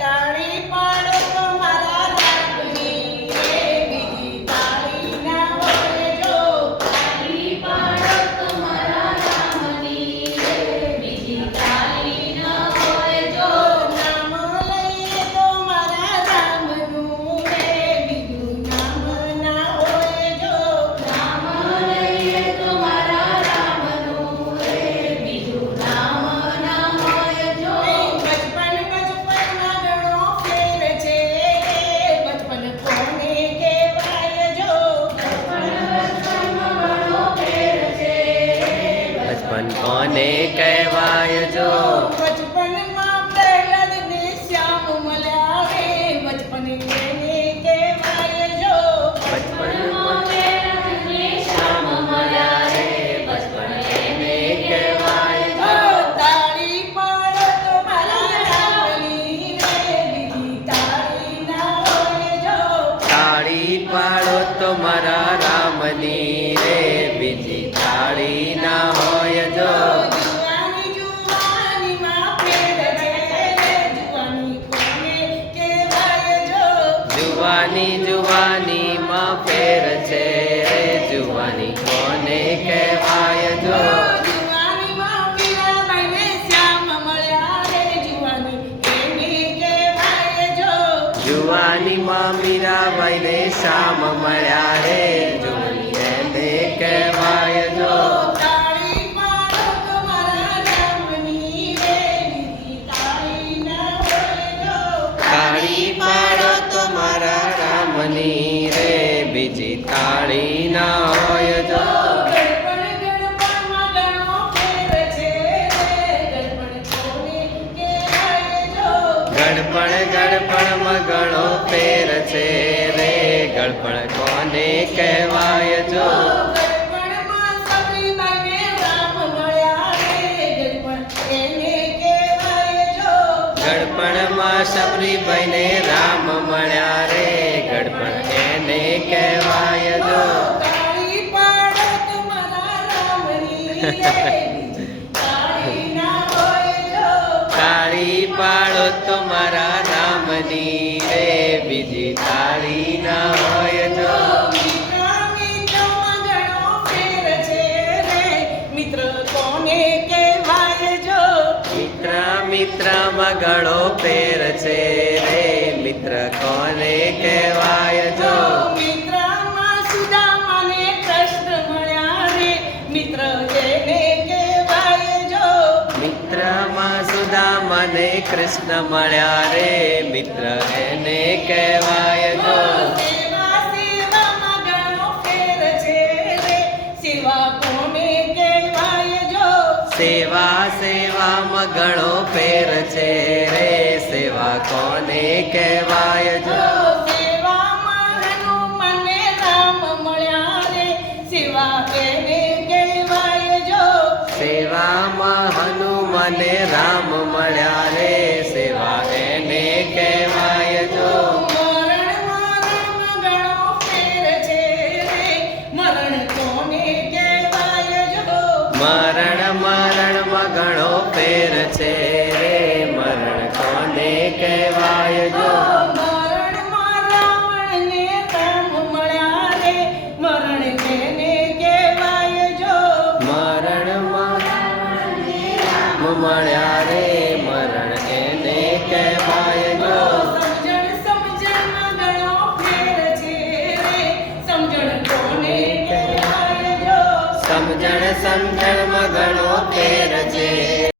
તાળી પાડો તો મારા રામની રે, બીજી તાળી ના હોય જો. તાળી પાડો તો મારા રામની રે, બીજી તાળી ન હોય જો. નામ લઈએ તો મારા રામનું રે, બીજું નામ ના હોય જો. નામ લઈએ તો મારા રામનું રે, બીજું નામ ના હોય જો. બચપન બચપનમાં ઘણો ફેર છે રે, બચપન કોને કહેવાય જો. બચપનમાં ઘણો ફેર છે, બચપન કોને કહેવાય જો. બચપનમાં પ્રહલાદ ને શ્યામ મળ્યા રે, બચપન કોને કહેવાય જો. બચપનમાં પ્રેરણને શ્યામ મળ્યા રે, બચપન એને કહેવાય જો. તાળી પાડો તો મારા રામની રે, બીજી તાળી ના હોય જો. તાળી પાડો તો મારા રામની રે, બીજી તાળી ના હોય જો. જુવાની જુવાનીમાં ફેર છે રે, જુવાની કોને કહેવાય જો. જુવાની જુવાનીમાં ફેર છે રે, જુવાની કોને કહેવાય જો. જુવાનીમાં મીરાબાઈને શ્યામ મળ્યા રે, જુવાની એને કહેવાય જો. જુવાનીમાં મીરાબાઈને શ્યામ મળ્યા રે, જુવાની એને કહેવાય જો. તાળી પાડો તો મારા રામની રે, બીજી તાળી ના હોય જો. તાળી પાડો તો મારા રામની રે, બીજી તાળી ના હોય જો. ગણપણ ગણપણમાં ઘણો ફેર છે રે, ગણપણ કોને કહેવાય જો. ગણપણ ગણપણમાં ઘણો ફેર છે રે, ગણપણ કોને કહેવાય જો. ગણપણમાં સબરીબાઈને રામ મળ્યા રે, ગણપણ એને કહેવાય જો. ગણપણમાં સબરીબાઈને રામ મળ્યા રે, ગણપણ એને કહેવાય જો. તાળી પાડો તો મારા રામની રે, બીજી તાળી ના હોય જો. તાળી પાડો તો મારા રામની રે, બીજી તાળી ના હોય જો. મિત્રમાં ઘણો ફેર છે રે, મિત્ર કોને કહેવાય જો. મિત્રમાં ઘણો ફેર છે રે, મિત્ર કોને કહેવાય જો. મિત્રમાં સુદામાને કૃષ્ણ મળ્યા રે, મિત્ર એને કહેવાય જો. મિત્રમાં સુદામાને કૃષ્ણ મળ્યા રે, મિત્ર એને કહેવાય જો. સેવા સેવામાં ઘણો ફેર છે રે, સેવા કોને કહેવાય જો. સેવા સેવામાં ઘણો ફેર છે રે, સેવા કોને કહેવાય જો. સેવામાં હનુમાનને રામ મળ્યા રે, સેવા એને કહેવાય જો. સેવામાં હનુમાને રામ મળ્યા રે, સેવા એને કહેવાય જો. મરણમાં રામ ઘણો ફેર છે રે, મરણ કોને કહેવાય જો. મરણમાં ઘણો ફેર છે રે, મરણ કોને કહેવાય જો. મરણમાં રાવણને રામ મળ્યા રે, મરણ એને કહેવાય જો. મરણમાં રામ મળ્યા રે, મરણ એને કહેવાય જો. સમજણમાં ઘણો ફેર છે રે, સમજણ કોને કહેવાય જો. સમજણમાં ઘણો ફેર છે.